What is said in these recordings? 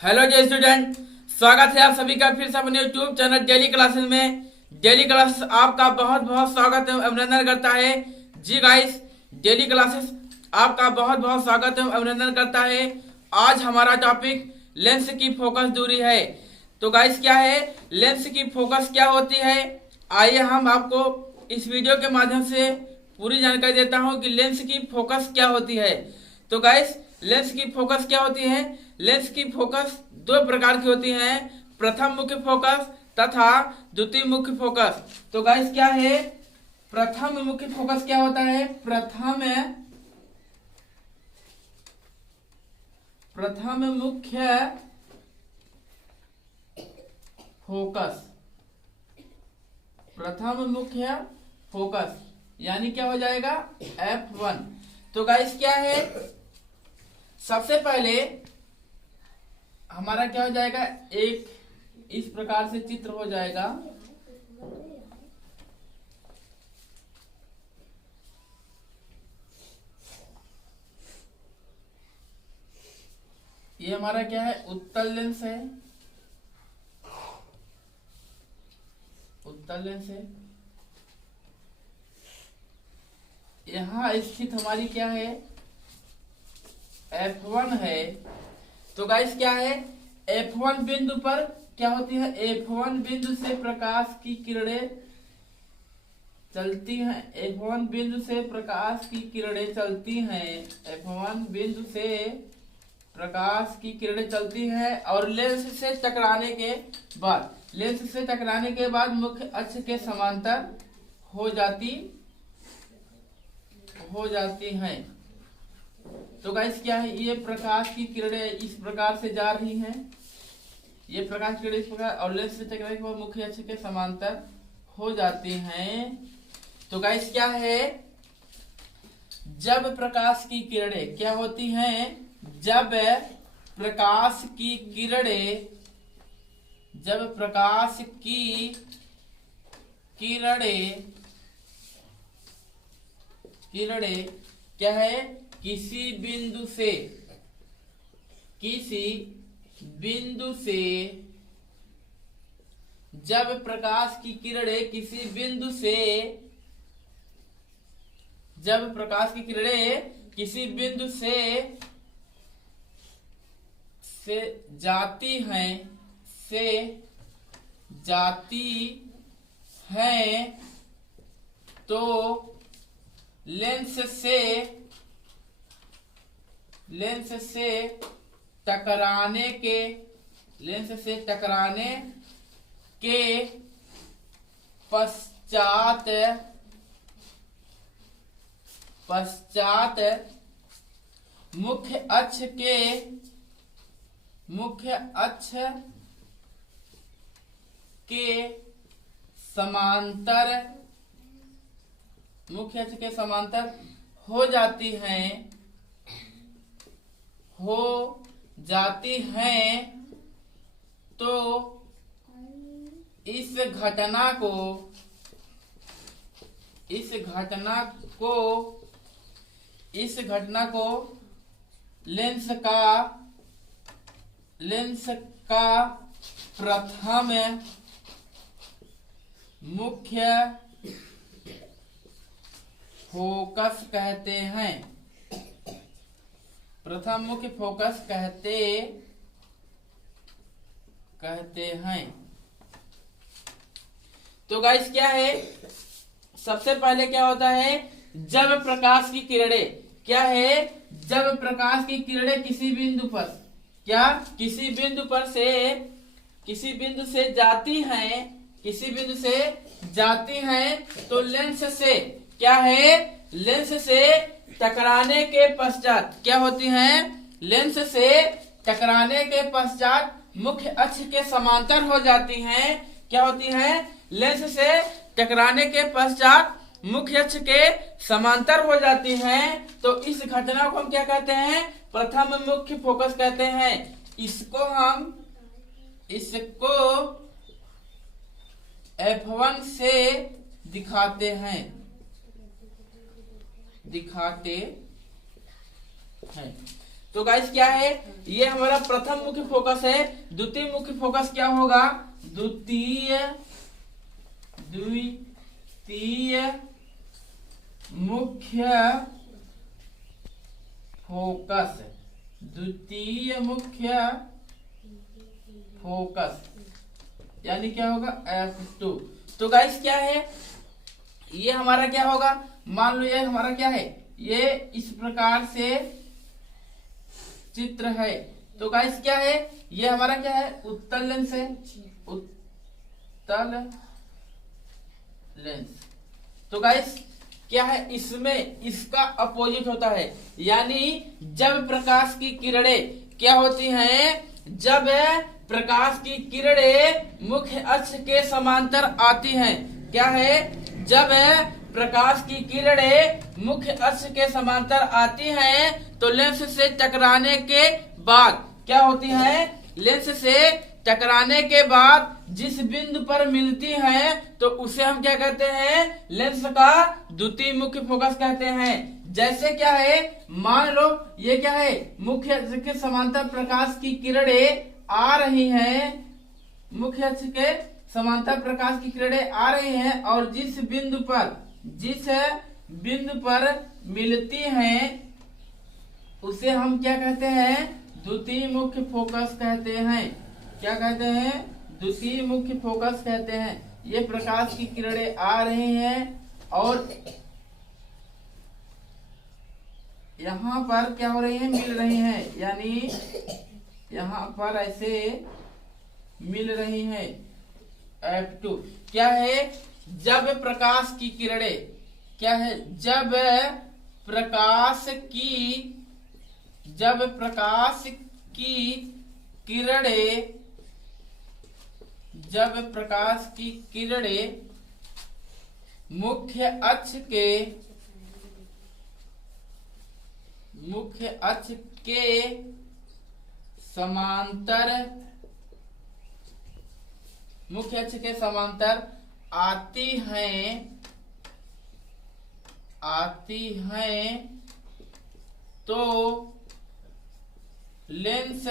Hello जी student, स्वागत है आप सभी का फिर से अपने यूट्यूब चैनल डेली क्लासेस में। डेली क्लासेस आपका बहुत बहुत स्वागत एवं अभिनंदन करता है। जी गाइस, डेली क्लासेस आपका बहुत बहुत स्वागत एवं अभिनंदन करता है। आज हमारा टॉपिक लेंस की फोकस दूरी है। तो गाइस, क्या है लेंस की फोकस, क्या होती है? आइए हम आपको इस वीडियो के माध्यम से पूरी जानकारी देता हूं कि लेंस की फोकस क्या होती है। तो गाइस, लेंस की फोकस क्या होती है? लेंस की फोकस दो प्रकार की होती हैं, प्रथम मुख्य फोकस तथा द्वितीय मुख्य फोकस। तो गाइस, क्या है प्रथम मुख्य फोकस? क्या होता है प्रथम मुख्य फोकस? प्रथम मुख्य फोकस यानी क्या हो जाएगा? F1। तो गाइस, क्या है सबसे पहले हमारा क्या हो जाएगा? एक इस प्रकार से चित्र हो जाएगा। ये हमारा क्या है? उत्तल लेंस है। उत्तल लेंस है। यहां स्थित हमारी क्या है? F1 है। तो गाइस, क्या है F1 बिंदु पर क्या होती है? F1 बिंदु से प्रकाश की किरणें चलती हैं। F1 बिंदु से प्रकाश की किरणें चलती हैं। F1 बिंदु से प्रकाश की किरणें चलती हैं और लेंस से टकराने के बाद मुख्य अक्ष के समांतर हो जाती हैं। तो गाइस, क्या है ये प्रकाश की किरणें इस प्रकार से जा रही हैं। ये प्रकाश की किरणें इस प्रकार और लेंस से टकराने के बाद मुख्य अक्ष के समांतर हो जाती हैं। तो गाइस, क्या है जब प्रकाश की किरणें क्या होती हैं? जब प्रकाश की किरणें क्या है किसी बिंदु से जब प्रकाश की किरणें किसी बिंदु से जाती हैं तो लेंस से टकराने के पश्चात मुख्य अक्ष के समांतर हो जाती हैं। तो इस घटना को लेंस का प्रथम मुख्य फोकस कहते हैं। प्रथम मुख्य फोकस कहते हैं। तो गाइस, क्या है सबसे पहले क्या होता है? जब प्रकाश की किरणें किसी बिंदु से जाती हैं तो लेंस से क्या है? लेंस से टकराने के पश्चात क्या होती हैं? लेंस से टकराने के पश्चात मुख्य अक्ष के समांतर हो जाती हैं। क्या होती हैं? लेंस से टकराने के पश्चात मुख्य अक्ष के समांतर हो जाती हैं। तो इस घटना को हम क्या कहते हैं? प्रथम मुख्य फोकस कहते हैं। इसको F1 से दिखाते हैं। तो गाइस क्या है, ये हमारा प्रथम मुख्य फोकस है। द्वितीय मुख्य फोकस क्या होगा, द्वितीय मुख्य फोकस, द्वितीय मुख्य फोकस यानी क्या होगा, F2। तो गाइस क्या है, ये हमारा क्या होगा, मान लो ये हमारा क्या है, ये इस प्रकार से चित्र है। तो गाइस क्या है, ये हमारा क्या है, उत्तल लेंस है, उत्तल लेंस। तो गाइस क्या है, इसमें इसका अपोजिट होता है, यानी जब प्रकाश की किरणें क्या होती हैं, जब प्रकाश की किरणें मुख्य अक्ष के समांतर आती हैं, क्या है, जब प्रकाश की किरणें मुख्य अक्ष के समांतर आती हैं तो लेंस से टकराने के बाद क्या होती है, लेंस से टकराने के बाद जिस बिंदु पर मिलती हैं तो उसे हम क्या कहते हैं, लेंस का द्वितीय मुख्य फोकस कहते हैं। जैसे क्या है, मान लो ये क्या है, मुख्य अक्ष के समांतर प्रकाश की किरणें आ रही हैं, मुख्य अक्ष के समांतर प्रकाश की किरणें आ रही हैं और जिस बिंदु पर मिलती हैं उसे हम क्या कहते हैं, द्वितीय मुख्य फोकस कहते हैं। क्या कहते हैं, द्वितीय मुख्य फोकस कहते हैं। ये प्रकाश की किरणें आ रही हैं और यहाँ पर क्या हो रही है, मिल रही हैं, यानी यहाँ पर ऐसे मिल रही हैं, F2। क्या है, जब प्रकाश की किरणें, क्या है, जब प्रकाश की किरणें मुख्य अक्ष के समांतर आती हैं तो लेंस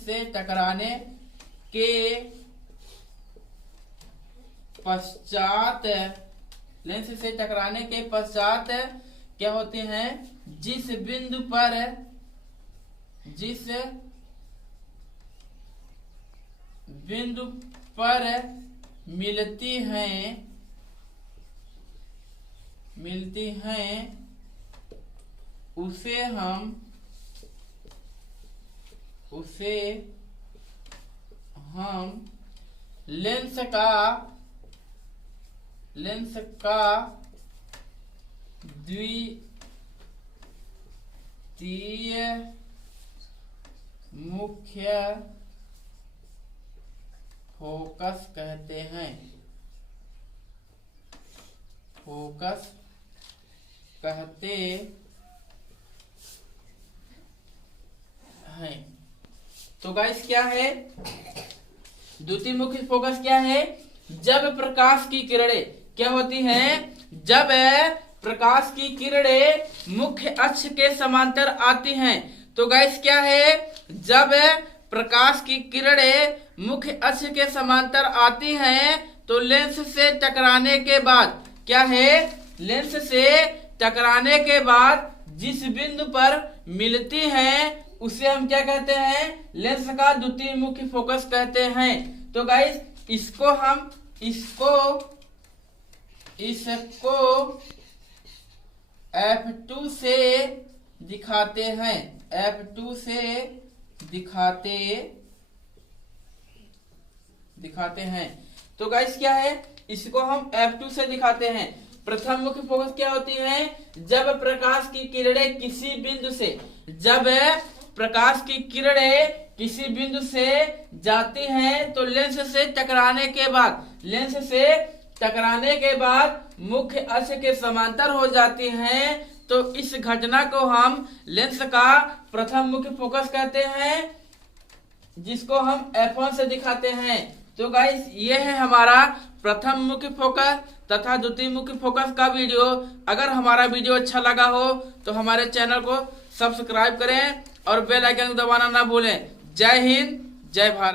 से टकराने के पश्चात क्या होते हैं, जिस बिंदु पर मिलती हैं उसे हम लेंस का द्वितीय मुख्य फोकस कहते हैं। तो गाइस क्या है, द्वितीय मुख्य फोकस क्या है, जब प्रकाश की किरणें क्या होती हैं, जब प्रकाश की किरणें मुख्य अक्ष के समांतर आती हैं। तो गाइस क्या है, जब प्रकाश की किरणें मुख्य अक्ष के समांतर आती हैं तो लेंस से टकराने के बाद क्या है, लेंस से टकराने के बाद जिस बिंदु पर मिलती हैं उसे हम क्या कहते हैं, लेंस का द्वितीय मुख्य फोकस कहते हैं। तो गाइस इसको F2 से दिखाते हैं, F2 से दिखाते हैं। तो गाइस क्या है, इसको हम F2 से दिखाते हैं। प्रथम मुख्य फोकस क्या होती है, जब प्रकाश की किरणें किसी बिंदु से जाती हैं तो लेंस से टकराने के बाद मुख्य अक्ष के समांतर हो जाती हैं। तो इस घटना को हम लेंस का प्रथम मुख्य फोकस कहते हैं, जिसको हम F1 से दिखाते हैं। तो गाइस ये है हमारा प्रथम मुख्य फोकस तथा द्वितीय मुख्य फोकस का वीडियो। अगर हमारा वीडियो अच्छा लगा हो तो हमारे चैनल को सब्सक्राइब करें और बेल आइकन दबाना ना भूलें। जय हिंद, जय भारत।